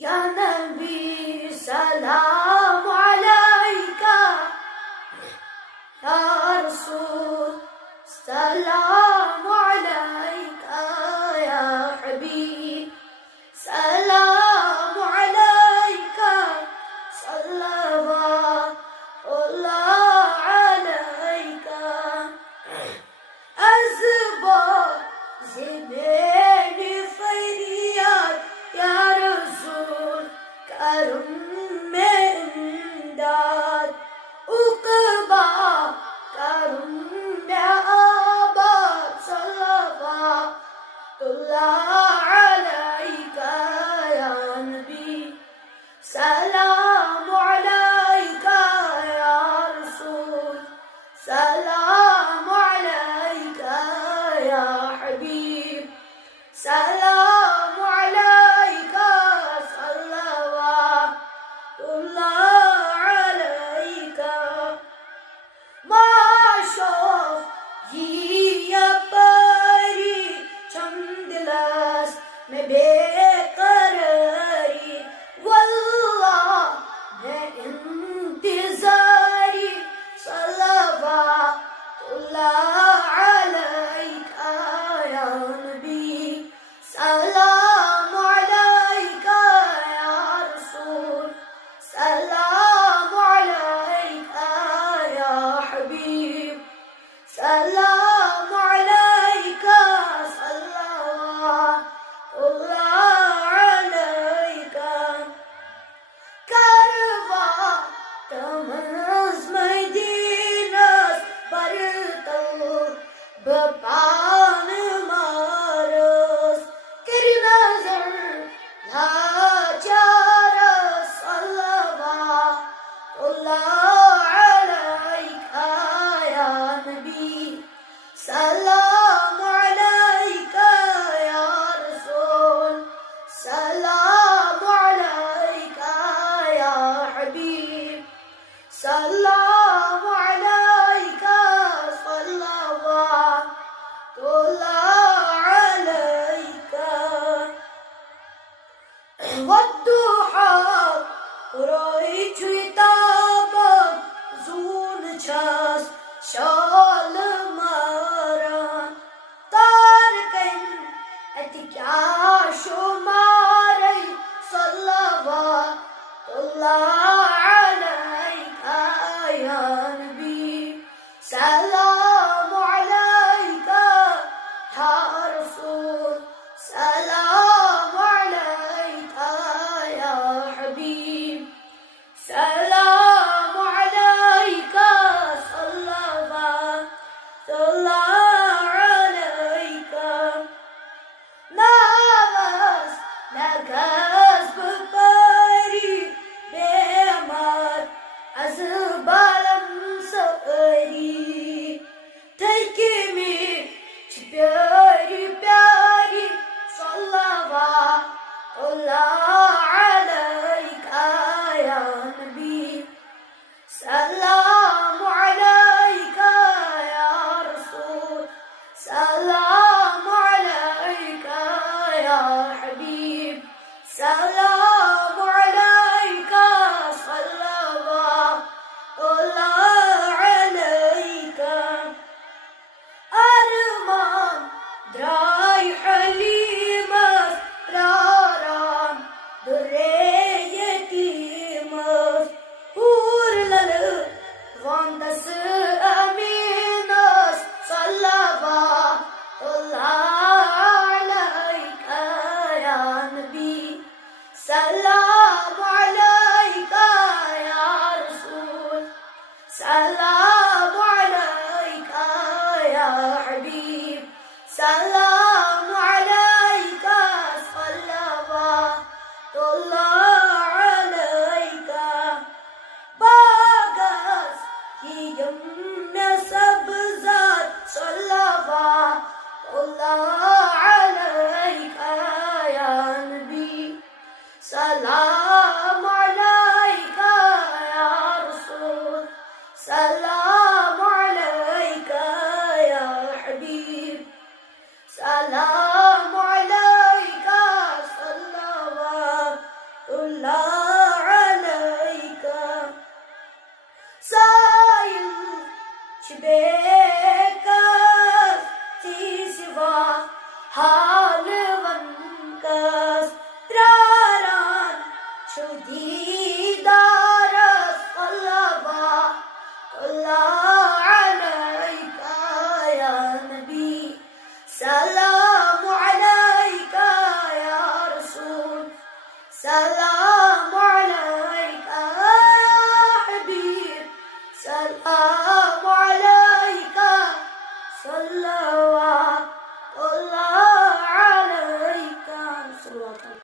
या नबी सलाम अलैका, या रसूल सलाम अलैका, या हबीब सलाम अलैका, सल्लल्लाहु अलैका। अज़बाज़ मेरी फरियाद या रसूल करम में इमदाद, उक़बा करम में आबाद, सल्लल्लाहु अलैका या नबी सलाम अलैका, या रसूल सलाम अलैका, या हबीब सलाम अलैका, सल्लल्लाहु अलैका। माशोफ ये परी चंदलस में बेकरारी, वल्लाह मैं इंतजारी, सल्लल्लाहु अलैका या नबी सलाम अलैका, या रसूल सलाम अलैका, या हबीब सलाम अलैका, सल्लल्लाहु अलैका। करवा तमज़ मदीनस बरतल बपान मारस, कर नजर लाचारस, सल्लल्लाहु अलैका या नबी सलाम अलैका, या रसूल सलाम अलैका, या हबीब सलाम अलैका, सल्लल्लाहु अलैका। वद्दुहा रأيت يتابع زون چاس شال مارا، تاركن اتكا شماري، صلوات عليك يا نبي سلام عليك، يا رسول سلام عليك، يا حبيب سلام عليك، صلى عليك. ناقص بباري بمار أزبالم سأري، تيكمي بياري بياري، صلى عليك يا نبي سلام عليك، يا رسول سلام عليك، يا حبيب سلام عليك، صلوات عليك. أرمان دراي حليمة رارام دريتي مس هورلل واندس أمينس، صلوات عليك يا نبي سلام عليك، يا رسول سلام عليك، يا حبيب سلام عليك، صلوات عليك. باغس يم سبزات، صلوات عليك يا نبي سلام عليك، يا رسول سلام عليك، يا حبيب سلام عليك، صلوات صلى عليك سائل شبيكاس تيسوا حال ونكاس تراران شديدا